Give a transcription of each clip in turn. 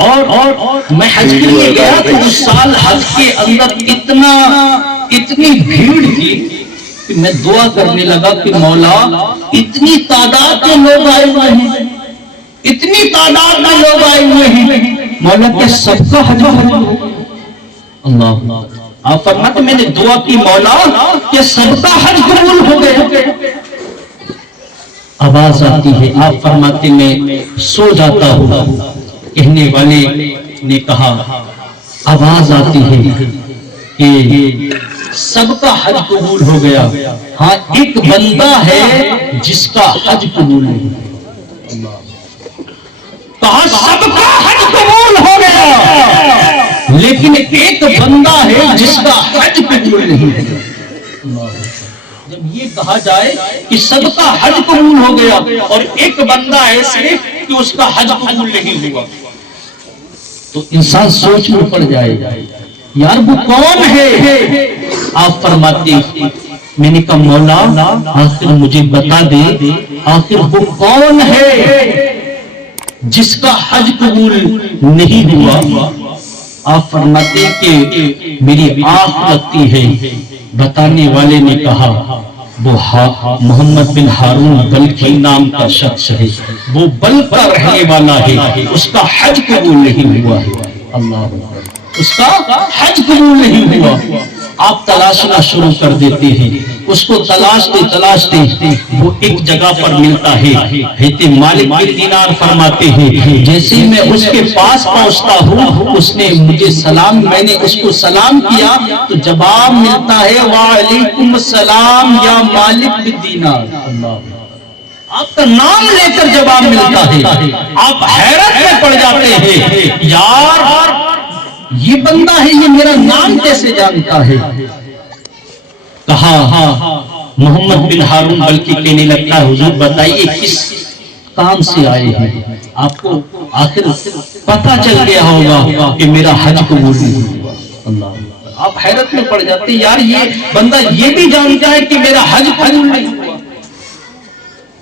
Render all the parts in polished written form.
اور میں حج کے لیے گیا تو اس سال حج کے اندر اتنی بھیڑ تھی کہ میں دعا کرنے لگا کہ مولا اتنی تعداد کے لوگ آئے ہوئے ہیں، اتنی تعداد میں لوگ آئے ہوئے ہیں، مولا کہ سب کا حج ہو۔ اللہ آپ فرماتے میں نے دعا کی مولا کہ سب کا حج قبول ہو گیا۔ آواز آتی ہے، آپ فرماتے میں سو جاتا ہوں۔ کہنے والے نے کہا آواز آتی ہے کہ سب کا حج قبول ہو گیا، ہاں ایک بندہ ہے جس کا حج قبول نہیں۔ کہا سب کا حج قبول ہو گیا لیکن ایک بندہ ہے جس کا حج قبول نہیں ہے۔ جب یہ کہا جائے کہ سب کا حج قبول ہو گیا اور ایک بندہ ہے صرف کہ اس کا حج قبول نہیں ہوا، تو انسان سوچ میں پڑ جائے گا یار وہ کون ہے؟ آپ فرماتے میں نے کہا مولا آخر مجھے بتا دے آخر وہ کون ہے جس کا حج قبول نہیں ہوا؟ آپ فرماتے کہ میری آنکھ لگتی ہے۔ بتانے والے نے کہا وہ محمد بن ہارون بلخی نام کا شخص ہے، وہ بلخ کا رہنے والا ہے، اس کا حج قبول نہیں ہوا ہے۔ اللہ اس کا حج قبول نہیں ہوا۔ آپ تلاشنا شروع کر دیتے ہیں، اس کو تلاشتے وہ ایک جگہ پر ملتا ہے۔ حضرت مالک بن دینار فرماتے ہیں جیسے میں اس کے پاس پہنچتا ہوں اس نے مجھے سلام، میں نے اس کو سلام کیا تو جواب ملتا ہے وعلیکم السلام یا مالک بن دینار۔ آپ کا نام لے کر جواب ملتا ہے، آپ حیرت میں پڑ جاتے ہیں یار یہ بندہ ہے، یہ میرا نام کیسے جانتا ہے؟ کہا محمد بن ہارون بلخی کہنے لگتا ہے حضور بتائیے کس کام سے آئے ہیں؟ آپ کو آخر پتہ چل گیا ہوگا کہ میرا حج قبول نہیں ہوا۔ اللہ آپ حیرت میں پڑ جاتے یار یہ بندہ یہ بھی جانتا ہے کہ میرا حج قبول نہیں ہوا۔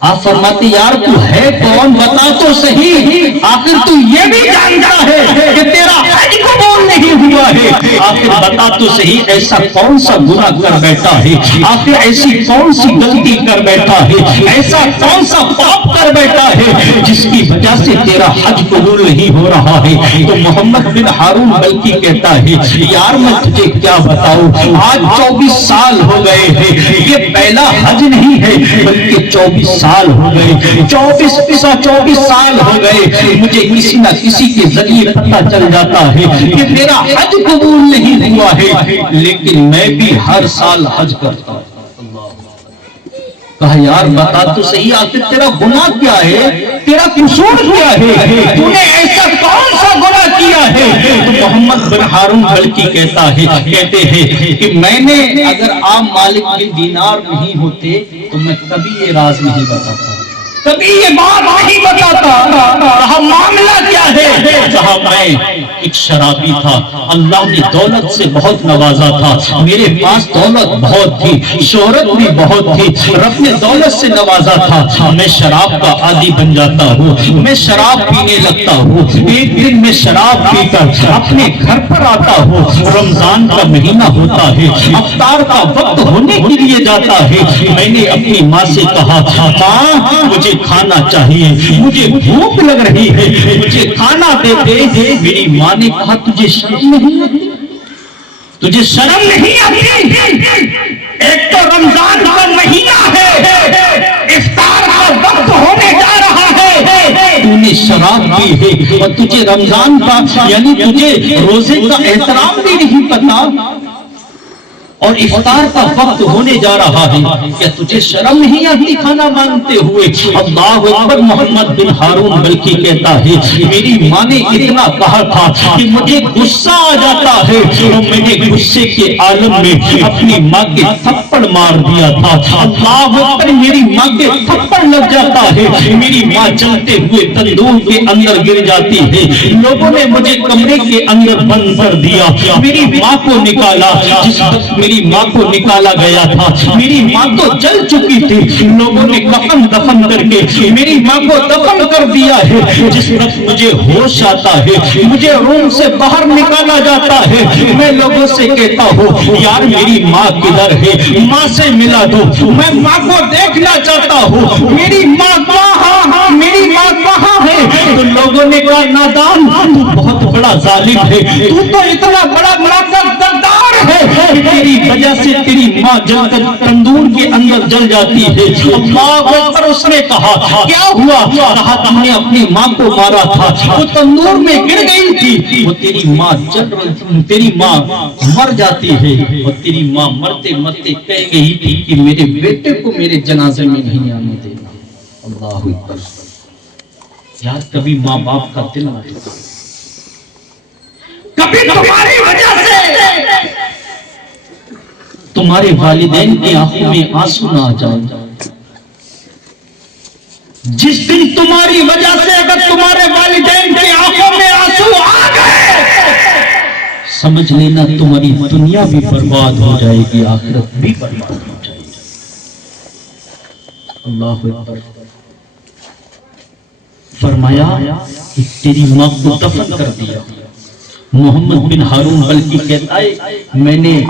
آپ فرماتے یار تو ہے کون بتا تو صحیح، آخر تو یہ بھی جانتا ہے کہ تیرا حج قبول نہیں ہوا ہے، آخر بتا تو صحیح ایسا کون سا گناہ کر بیٹھا ہے، آخر ایسی کون سی غلطی کر بیٹھا ہے، ایسا کون سا پاپ کر بیٹھا ہے جس کی وجہ سے تیرا حج قبول نہیں ہو رہا ہے؟ تو محمد بن ہارون بلخی کہتا ہے یار میں تجھے کیا بتاؤں، آج 24 سال ہو گئے ہیں، یہ پہلا حج نہیں ہے بلکہ 24 سال ہو گئے، 24 سال ہو گئے، مجھے کسی نہ کسی کے ذریعے پتہ چل جاتا ہے کہ میرا حج قبول نہیں ہوا ہے، لیکن میں بھی ہر سال حج کرتا ہوں۔ کہا یار بتا تو صحیح آخر تیرا گناہ کیا ہے، تیرا قصور کیا ہے، تو نے ایسا کون سا گناہ کیا ہے؟ تو محمد بن ہارون بلخی کہتے ہیں کہ میں نے اگر آپ مالک بن دینار نہیں ہوتے تو میں کبھی یہ راز نہیں بتاتا، کبھی یہ بات نہیں بتاتا۔ کہا معاملہ کیا ہے؟ کہا میں ایک شرابی تھا، اللہ نے دولت سے بہت نوازا تھا، میرے پاس دولت بہت تھی، شہرت بھی بہت تھی، رب نے دولت سے نوازا تھا، میں شراب کا عادی بن جاتا ہوں، میں شراب پینے لگتا ہوں، ایک دن میں شراب پی کر اپنے گھر پر آتا ہوں، رمضان کا مہینہ ہوتا ہے، افطار کا وقت ہونے کے لیے جاتا ہے، میں نے اپنی ماں سے کہا ماں مجھے کھانا چاہیے، مجھے بھوک لگ رہی ہے، مجھے کھانا دیتے۔ میری ماں نے کہا تجھے شرم نہیں آتی، تجھے شرم نہیں آتی، ایک تو رمضان کا مہینہ ہے، افطار کا وقت ہونے جا رہا ہے، تو نے شراب پی ہے اور تجھے رمضان کا یعنی تجھے روزے کا احترام بھی نہیں پتا اور افطار کا وقت ہونے جا رہا ہے، کیا تجھے شرم نہیں آتی کھانا مانگتے ہوئے؟ اللہ اکبر۔ محمد بن ہارون بلخی کہتا ہے میری ماں نے اتنا کہا تھا کہ مجھے غصہ آ جاتا ہے اور میں نے غصے کے عالم میں اپنی ماں کے تھپڑ مار دیا تھا۔ اللہ اکبر۔ میری ماں کے تھپڑ لگ جاتا ہے، میری ماں جلتے ہوئے تندور کے اندر گر جاتی ہے، لوگوں نے مجھے کمرے کے اندر بند کر دیا، میری ماں کو نکالا، جس وقت میری ماں کو نکالا گیا تھا، میری ماں تو جل چکی تھی، لوگوں نے کفن دفن کر کے میری ماں کو دفن کر دیا ہے۔ جس وقت مجھے ہوش آتا ہے، مجھے روم سے باہر نکالا جاتا ہے، میں لوگوں سے کہتا ہوں یار میری ماں کدھر ہے، ماں سے ملا دو، میں ماں کو دیکھنا چاہتا ہوں، میری ماں کہاں، میری ماں کہاں ہے؟ تو لوگوں نے کہا نادان، تو بہت بڑا ظالم ہے، تو تو اتنا بڑا غدار ہے کہ تیری وجہ سے تیری ماں جل کر تندور کے اندر جل جاتی ہے۔ اللہ اکبر۔ اس نے کہا کیا ہوا؟ کہا تم نے اپنی ماں کو مارا تھا، وہ تندور میں گر گئی تھی، وہ تیری ماں جل رہی، تیری ماں مر جاتی ہے، اور تیری ماں مرتے مرتے کہہ گئی تھی کہ میرے بیٹے کو میرے جنازے میں نہیں آنے دینا۔ اللہ اکبر۔ یار کبھی ماں باپ کا دل نہ ٹوٹے، کبھی تمہاری وجہ سے تمہارے والدین کی آنکھوں میں آنسو نہ آ جائے۔ جس دن تمہاری وجہ سے اگر تمہارے والدین کی آنکھوں میں آنسو آ گئے، سمجھ لینا تمہاری دنیا بھی برباد ہو جائے گی، آخرت بھی برباد ہو جائے گی۔ اللہ اکبر۔ فرمایا کہ تیری ماں کو دفن کر دیا۔ محمد بن ہارون بلکی کہتا ہے میں نے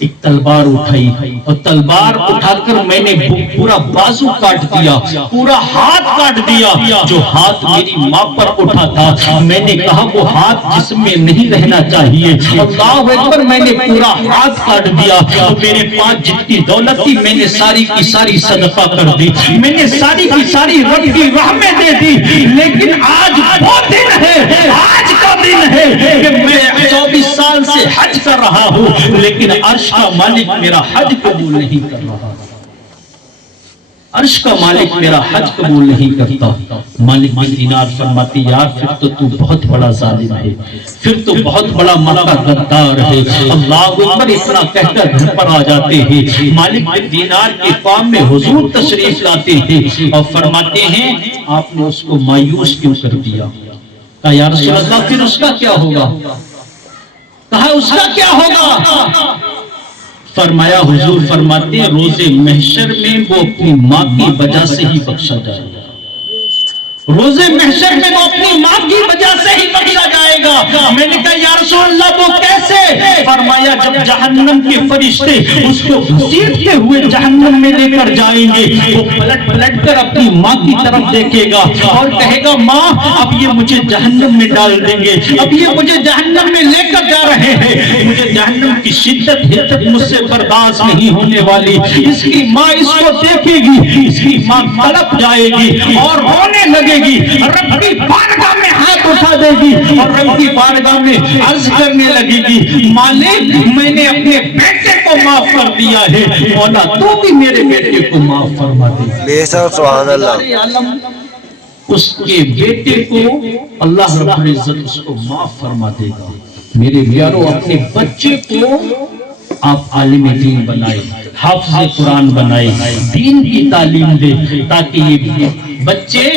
ایک تلوار اٹھائی، اور تلوار اٹھا کر میں نے پورا بازو کاٹ دیا، پورا ہاتھ کاٹ دیا۔ جو ہاتھ میری ماں پر اٹھا تھا میں نے کہا وہ ہاتھ جسم میں نہیں رہنا چاہیے۔ اللہ اکبر۔ میں نے پورا ہاتھ کاٹ دیا، میرے پاس جتنی دولت تھی میں نے ساری کی ساری صدقہ کر دی، میں نے ساری کی ساری رب کی راہ میں دے دی۔ لیکن آج وہ دن ہے، آج کا دن ہے کہ میں 24 سال سے حج کر رہا ہوں، لیکن عرش کا مالک میرا حج قبول نہیں کر رہا، عرش کا مالک میرا حج قبول نہیں کرتا۔ مالک بن دینار فرماتی یار پھر تو بہت بڑا ظالم ہے، پھر تو بہت بڑا مکہ غدار ہے۔ اللہ اکبر۔ اتنا کہہ کر گھر پر آ جاتے ہیں، مالک بن دینار کے قام میں حضور تشریف لاتے ہیں اور فرماتے ہیں آپ نے اس کو مایوس کیوں کر دیا؟ کہا یا رسول اللہ پھر اس کا کیا ہوگا؟ کہا اس کا کیا ہوگا؟ فرمایا حضور فرماتے ہیں روز محشر میں وہ اپنی ماں کی وجہ سے ہی بخشا جائے گا، روز محشر میں وہ اپنی ماں کی وجہ سے ہی بخشا جائے گا۔ میں نے کہا یا رسول اللہ وہ کیسے؟ فرمایا جب جہنم کے فرشتے اس کو گھسیٹتے ہوئے جہنم میں لے کر جائیں گے، وہ پلٹ پلٹ کر اپنی ماں کی طرف دیکھے گا اور کہے گا ماں اب یہ مجھے جہنم میں ڈال دیں گے، اب یہ مجھے جہنم میں لے کر جا رہے ہیں، مجھے جہنم کی شدت حدت مجھ سے برداشت نہیں ہونے والی۔ اس کی ماں اس کو دیکھے گی، اس کی ماں تڑپ جائے گی اور رونے لگے گی، رب کی بارگاہ میں ہاتھ اٹھا دے گی اور رب کی بارگاہ میں عرض کرنے لگے گی مالک میں نے اپنے بیٹے کو معاف کر دیا ہے، مولا تو بھی میرے بیٹے کو معاف فرما دے۔ بے شک سبحان اللہ۔ اس کے بیٹے کو اللہ رب العزت اس کو معاف فرما دے گا۔ میرے پیارو اپنے بچے کو آپ عالم دین بنائے، حافظ قرآن بنائے، دین کی تعلیم دے تاکہ یہ بچے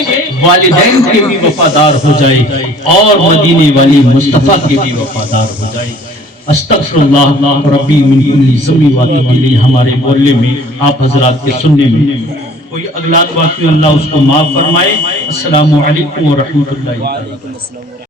والدین کے بھی وفادار ہو جائے اور مدینے والی مصطفیٰ کے بھی وفادار ہو جائے۔ استغفر اللہ ربی من کل ذنب واتوب الیہ۔ ہمارے بولنے میں آپ حضرات کے سننے میں کوئی اغلاط واقعی اللہ اس کو معاف فرمائے۔ السلام علیکم ورحمۃ اللہ وبرکاتہ۔